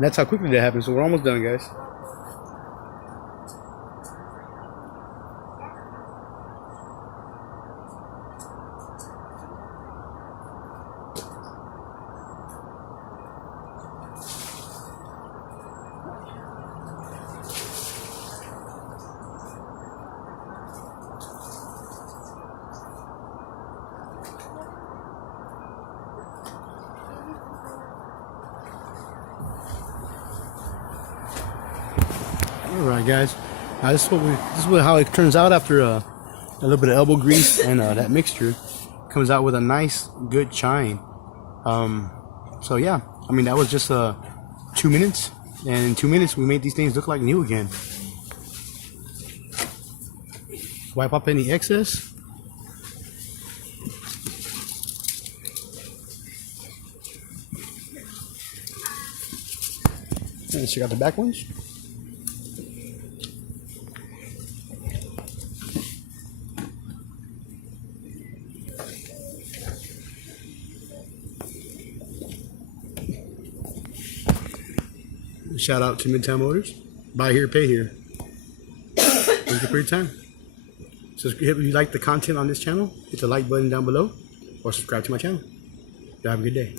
that's how quickly that happens. So we're almost done, guys. All right, guys. Now this is how it turns out after a little bit of elbow grease and that mixture comes out with a nice, good chine. So yeah, I mean that was just 2 minutes, and in 2 minutes we made these things look like new again. Wipe up any excess. And check out the back ones. Shout out to Midtown Motors. Buy here, pay here. Thank you for your time. So if you like the content on this channel, hit the like button down below or subscribe to my channel. Y'all have a good day.